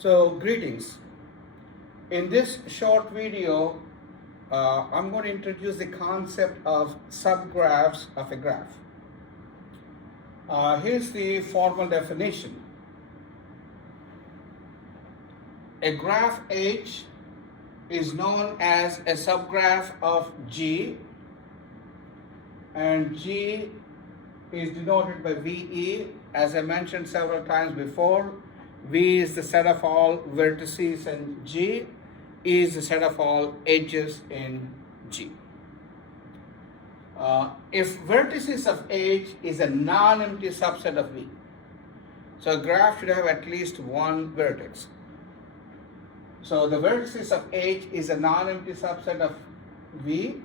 So greetings. In this short video, I'm going to introduce the concept of subgraphs of a graph. Here's the formal definition. A graph H is known as a subgraph of G, and G is denoted by VE. As I mentioned several times before, V is the set of all vertices in G, E is the set of all edges in G. If vertices of H is a non-empty subset of V, so a graph should have at least one vertex. So the vertices of H is a non-empty subset of V,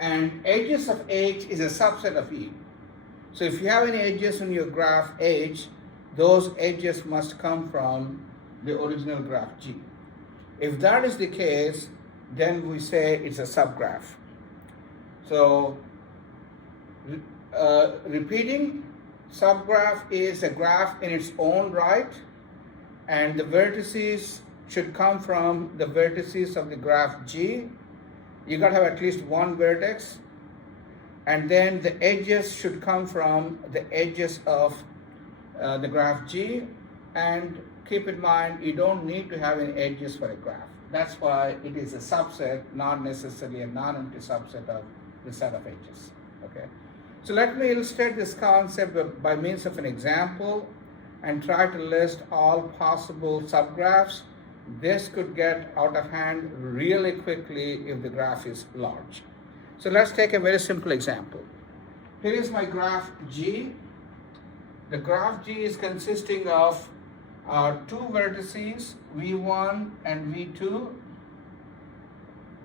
and edges of H is a subset of E. So if you have any edges in your graph H, those edges must come from the original graph G. If that is the case, then we say it's a subgraph. So repeating, subgraph is a graph in its own right, and the vertices should come from the vertices of the graph G. You got to have at least one vertex, and then the edges should come from the edges of the graph G. And keep in mind, you don't need to have any edges for a graph. That's why it is a subset, not necessarily a non-empty subset of the set of edges. Okay. So let me illustrate this concept by means of an example and try to list all possible subgraphs. This could get out of hand really quickly if the graph is large. So let's take a very simple example. Here is my graph G. The graph G is consisting of two vertices, V1 and V2,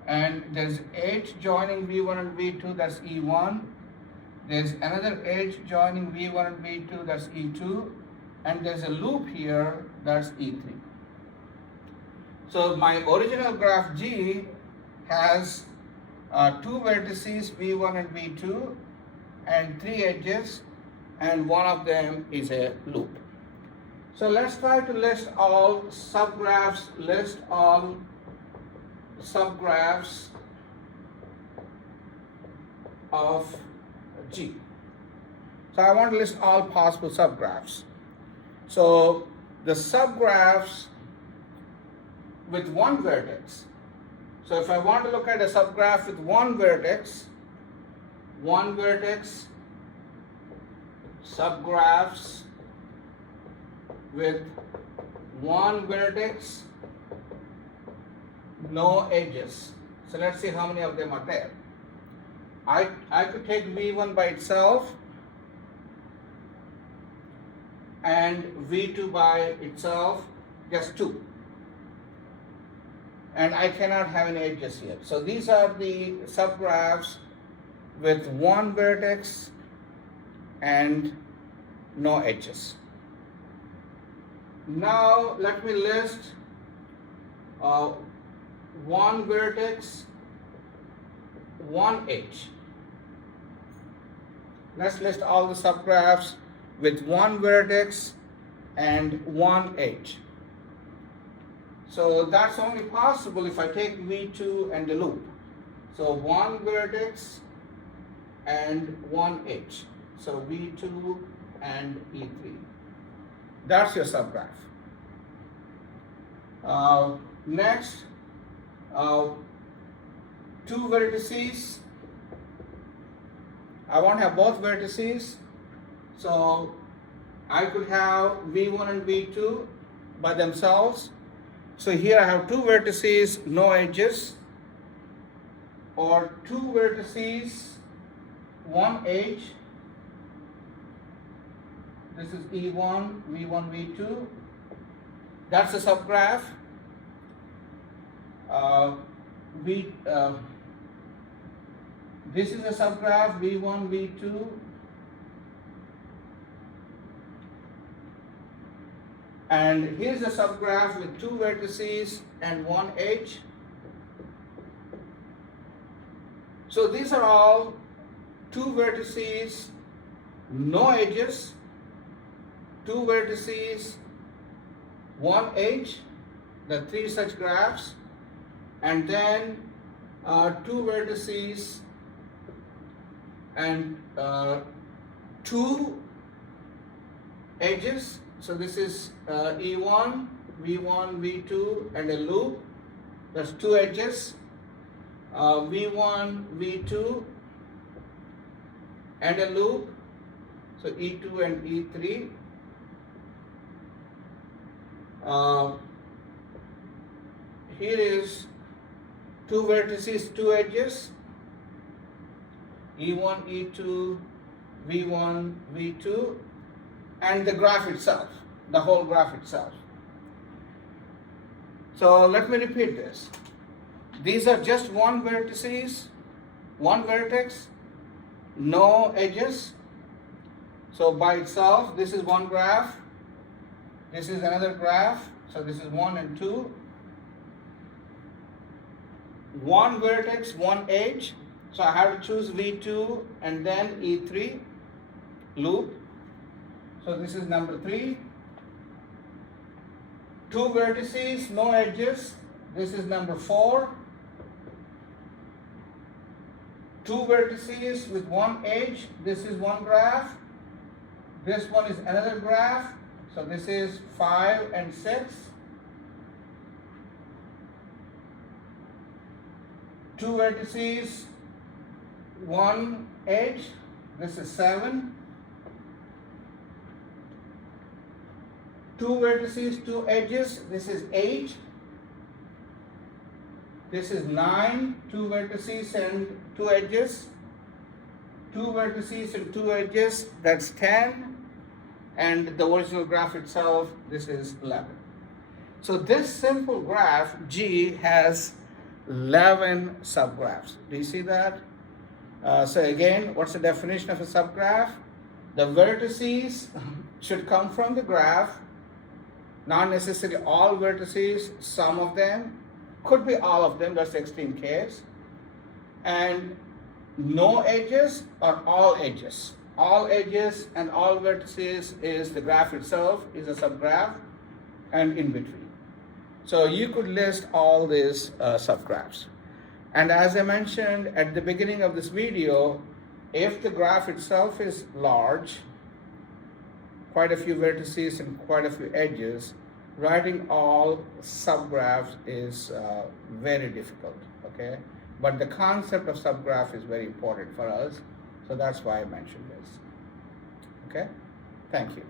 and there's edge joining V1 and V2, that's E1. There's another edge joining V1 and V2, that's E2, and there's a loop here, that's E3. So my original graph G has two vertices, V1 and V2, and three edges, and one of them is a loop. So let's try to list all subgraphs, of G. So I want to list all possible subgraphs. So the subgraphs with one vertex. So if I want to look at a subgraph with one vertex, subgraphs with one vertex, no edges. So let's see how many of them are there. I could take V1 by itself and V2 by itself, just two. And I cannot have any edges here. So these are the subgraphs with one vertex and no edges. Now let me list one vertex, one edge. Let's list all the subgraphs with one vertex and one edge. So that's only possible if I take V2 and the loop. So one vertex and one edge. So V2 and E3. That's your subgraph. Next, two vertices. I want to have both vertices. So I could have V1 and V2 by themselves. So here I have two vertices, no edges, or two vertices, one edge. This is E1, V1, V2. That's a subgraph. This is a subgraph, V1, V2. And here's a subgraph with two vertices and one edge. So these are all two vertices, no edges, two vertices, one edge, the three such graphs, and then two vertices and two edges. So this is E1, V1, V2, and a loop. There's two edges, V1, V2, and a loop. So E2 and E3. Here is two vertices, two edges, E1, E2, V1, V2, and the graph itself, the whole graph itself. So let me repeat this. These are just one vertices, one vertex, no edges. So by itself, this is one graph, this is another graph, so this is 1 and 2. One vertex, one edge, so I have to choose V2 and then E3 loop. So this is number 3. Two vertices, no edges, this is number 4. Two vertices with one edge, this is one graph. This one is another graph, so this is 5 and 6. Two vertices, one edge, this is 7. Two vertices, two edges, this is 8. This is 9, two vertices and two edges. Two vertices and two edges, that's 10. And the original graph itself, this is 11. So this simple graph, G, has 11 subgraphs. Do you see that? So again, what's the definition of a subgraph? The vertices should come from the graph, not necessarily all vertices, some of them, could be all of them, that's the extreme case. And no edges or all edges. All edges and all vertices is the graph itself, is a subgraph, and in between. So you could list all these subgraphs. And as I mentioned at the beginning of this video, if the graph itself is large, quite a few vertices and quite a few edges, writing all subgraphs is very difficult, okay? But the concept of subgraph is very important for us, so that's why I mentioned this, okay? Thank you.